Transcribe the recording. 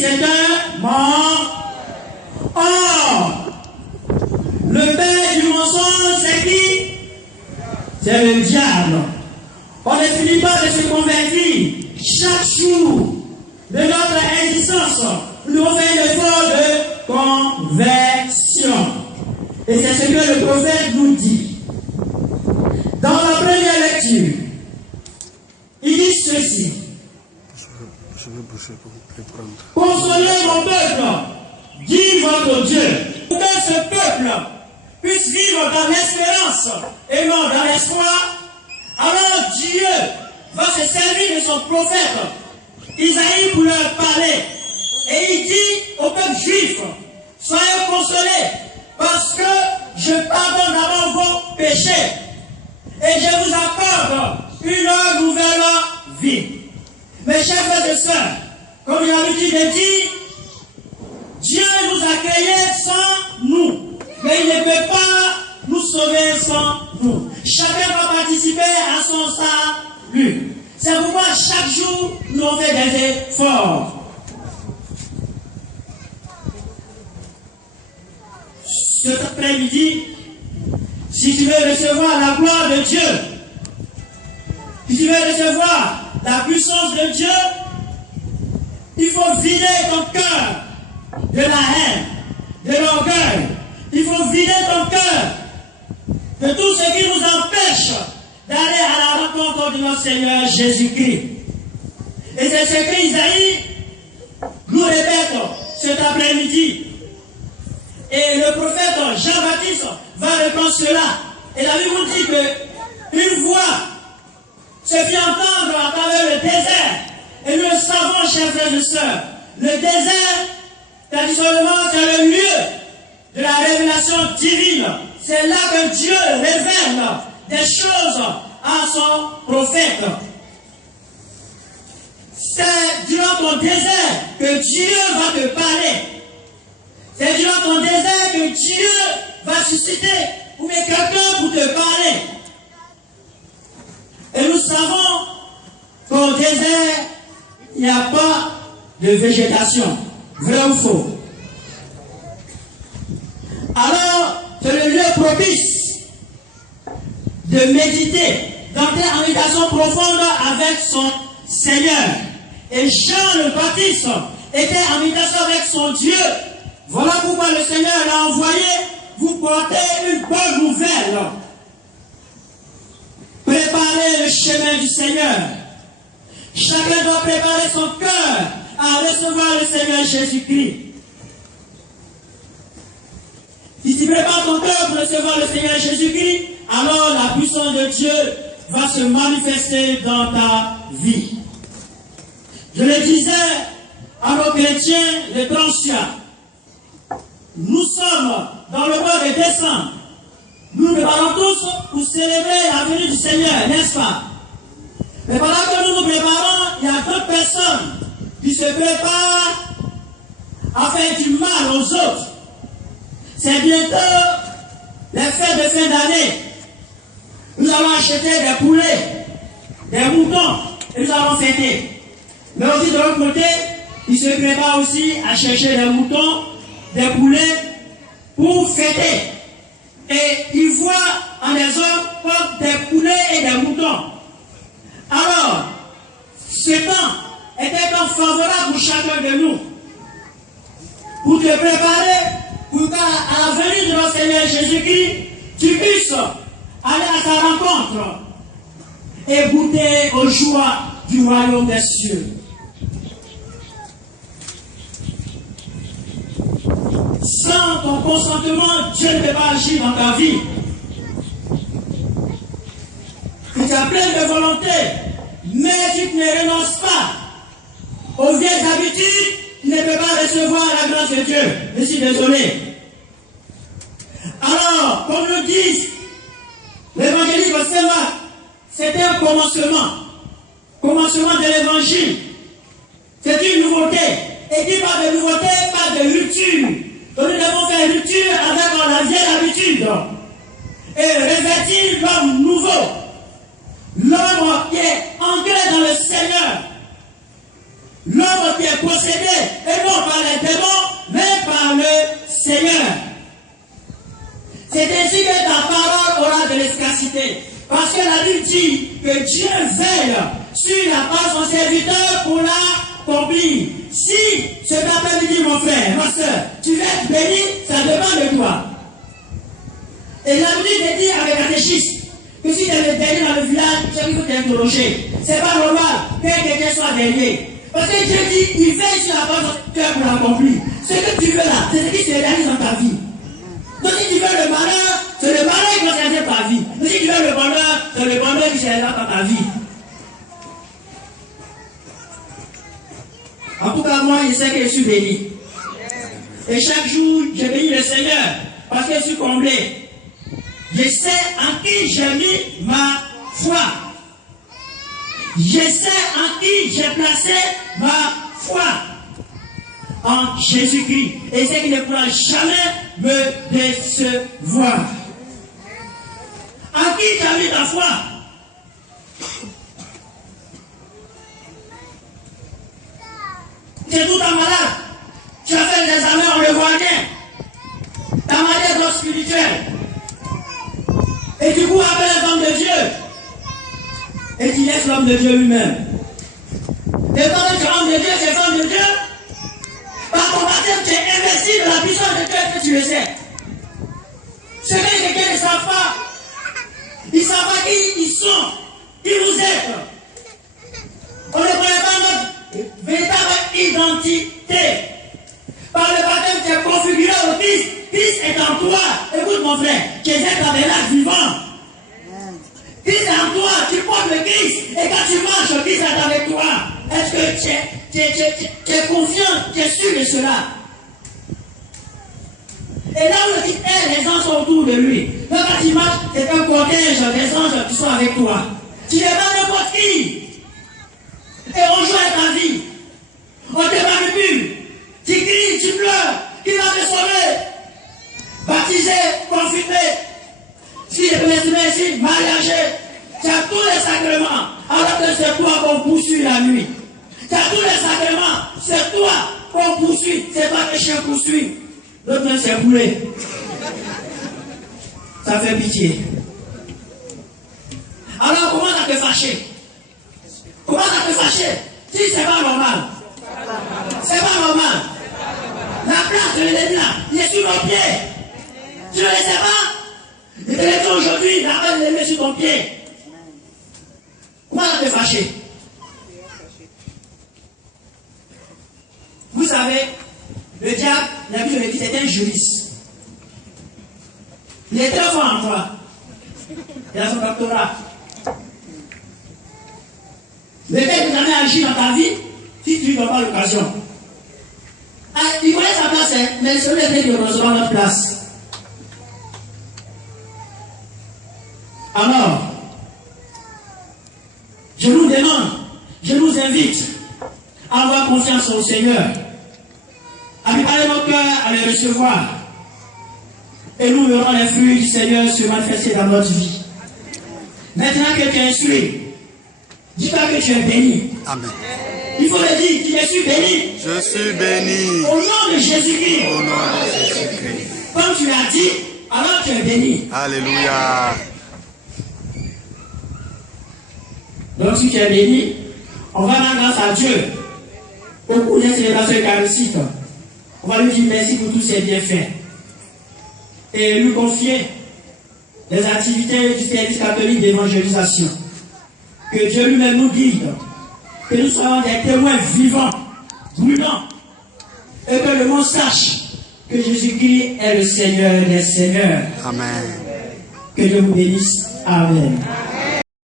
c'est un mensonge. Or, le père du mensonge, c'est qui? C'est le diable. On ne finit pas de se convertir. Chaque jour de notre existence, nous devons faire un effort de conversion. Et c'est ce que le prophète nous dit. Dans la première lecture, il dit ceci. Je vais bouger pour les prendre. Consolez mon peuple, dit votre Dieu, pour que ce peuple puisse vivre dans l'espérance et non dans l'espoir. Alors Dieu va se servir de son prophète Isaïe pour leur parler. Et il dit au peuple juif, soyez consolés parce que je pardonne avant vos péchés et je vous accorde une nouvelle vie. Mes chers frères et sœurs, comme il a l'habitude de dire, Dieu nous a créés sans nous, mais il ne peut pas nous sauver sans nous. Chacun va participer à son salut. C'est pourquoi chaque jour, nous on fait des efforts. Cet après-midi, si tu veux recevoir la gloire de Dieu, si tu veux recevoir la puissance de Dieu, il faut vider ton cœur de la haine, de l'orgueil. Il faut vider ton cœur de tout ce qui nous empêche d'aller à la rencontre de notre Seigneur Jésus-Christ. Et c'est ce que Isaïe nous répète cet après-midi. Et le prophète Jean-Baptiste va reprendre cela. Et la Bible nous dit qu'une voix se fit entendre à travers le désert. Et nous le savons, chers frères et sœurs, le désert, traditionnellement, c'est le lieu de la révélation divine. C'est là que Dieu révèle des choses à son prophète. C'est durant ton désert que Dieu va te parler. C'est durant ton désert que Dieu va susciter ou bien quelqu'un pour te parler. Et nous savons qu'au désert, il n'y a pas de végétation. Vrai ou faux? Alors, c'est le lieu propice de méditer, d'entrer en méditation profonde avec son Seigneur. Et Jean le Baptiste était en méditation avec son Dieu. Voilà pourquoi le Seigneur l'a envoyé vous porter une bonne nouvelle. Préparez le chemin du Seigneur. Chacun doit préparer son cœur à recevoir le Seigneur Jésus-Christ. Si tu prépares ton cœur pour recevoir le Seigneur Jésus-Christ, alors la puissance de Dieu va se manifester dans ta vie. Je le disais à nos chrétiens les Transiens, nous sommes dans le mois de décembre. Nous nous préparons tous pour célébrer la venue du Seigneur, n'est-ce pas? Mais pendant que nous nous préparons, il y a d'autres personnes qui se préparent à faire du mal aux autres. C'est bientôt les fêtes de fin d'année. Nous allons acheter des poulets, des moutons, et nous allons fêter. Mais aussi de l'autre côté, ils se préparent aussi à chercher des moutons, des poulets, pour fêter. Et ils voient en des hommes comme des poulets et des moutons. Alors, ce temps était donc favorable pour chacun de nous. Pour te préparer, pour qu'à la venue de notre Seigneur Jésus-Christ, tu puisses aller à sa rencontre et goûter aux joies du royaume des cieux. Sans ton consentement, Dieu ne peut pas agir dans ta vie. Tu as plein de volonté, mais tu ne renonces pas aux vieilles habitudes, tu ne peux pas recevoir la grâce de Dieu. Je suis désolé. Alors, comme nous dit l'évangéliste Saint Marc, c'était un commencement. Commencement de l'évangile. C'est une nouveauté. Et qui parle de nouveauté, parle de rupture. Donc nous devons faire rupture avec la vieille habitude. Et revêtir l'homme nouveau. L'homme qui est ancré dans le Seigneur. L'homme qui est possédé et non dit que Dieu veille sur la part de son serviteur pour l'accomplir. Si cet après-midi, mon frère, ma soeur, tu veux être béni, ça dépend de toi. Et la Bible dit avec un catéchisme que si tu es béni dans le village, il faut t'interroger. C'est pas normal que quelqu'un soit béni. Parce que Dieu dit, il veille sur la part de son serviteur pour l'accomplir. Ce que tu veux là, c'est ce qui se réalise dans ta vie. Donc si tu veux le malheur, c'est le malheur qui va se réaliser dans ta vie. Mais si tu veux le bonheur, c'est le bonheur qui se réalise dans ta vie. En tout cas, moi, je sais que je suis béni. Et chaque jour, je bénis le Seigneur parce que je suis comblé. Je sais en qui j'ai mis ma foi. Je sais en qui j'ai placé ma foi. En Jésus-Christ. Et c'est qu'il ne pourra jamais me décevoir. En qui tu as mis ta foi? Tu es tout en malade. Tu as fait des examens, on le voit bien. Ta maladie est donc spirituelle. Et du coup, appelle l'homme de Dieu. Et tu laisses l'homme de Dieu lui-même. Et quand tu es homme de Dieu, tu es femme de Dieu. Par ton baptême, tu es investi de la puissance de Dieu que tu le sais. Ce que quelqu'un ne savent pas. Ils ne savent pas qui ils sont, qui vous êtes. On ne connaît pas notre véritable identité. Par le baptême, tu es configuré au Christ. Christ est en toi. Écoute mon frère, tu es un tabernacle vivant. Christ est en toi, tu portes le Christ. Et quand tu marches, Christ est avec toi. Est-ce que tu es confiant, tu es sûr de cela? Et là où le Christ est, les anges sont autour de lui. Donc quand tu marches, c'est un cortège des anges qui sont avec toi. Tu n'es pas n'importe qui. Et on joue à ta vie. On te manipule. Tu cries, tu pleures. Qui va te sauver? Baptisé, confirmé. Si tu es ici, mariagé. Tu as tous les sacrements. Alors que c'est toi qu'on poursuit la nuit. Tu as tous les sacrements. C'est toi qu'on poursuit. C'est toi que le chien poursuit. L'autre même s'est boulé. Ça fait pitié. Alors comment ça te fâcher? Comment ça te fâcher? Si c'est pas normal. C'est pas normal. La place de l'ennemi là, il est sur nos pieds. Tu ne le sais pas? Il te l'a dit aujourd'hui, la main de l'ennemi sur ton pied. Comment ça te fâcher? Vous savez, le diable, la Bible le dit, c'est un juriste. Il est très fort en toi. Il a son doctorat. Le fait de jamais agir dans ta vie, si tu ne donnes pas l'occasion. Ah, il connaît sa place, hein, mais le Seigneur est de recevoir notre place. Alors, je nous demande, je nous invite à avoir confiance au Seigneur, à préparer nos cœurs, à les recevoir. Et nous verrons les fruits du Seigneur se manifester dans notre vie. Maintenant que tu es instruit, dis-toi que tu es béni. Amen. Il faut le dire, je suis béni. Je suis béni. Au nom de Jésus-Christ. Au nom de Jésus-Christ. Comme tu l'as dit, alors tu es béni. Alléluia. Donc si tu es béni, on va rendre grâce à Dieu. Au cours des célébrations eucharistiques, on va lui dire merci pour tous ses bienfaits. Et lui confier les activités du service catholique d'évangélisation. Que Dieu lui-même nous guide. Que nous soyons des témoins vivants, brûlants. Et que le monde sache que Jésus-Christ est le Seigneur des Seigneurs. Amen. Que Dieu vous bénisse. Amen.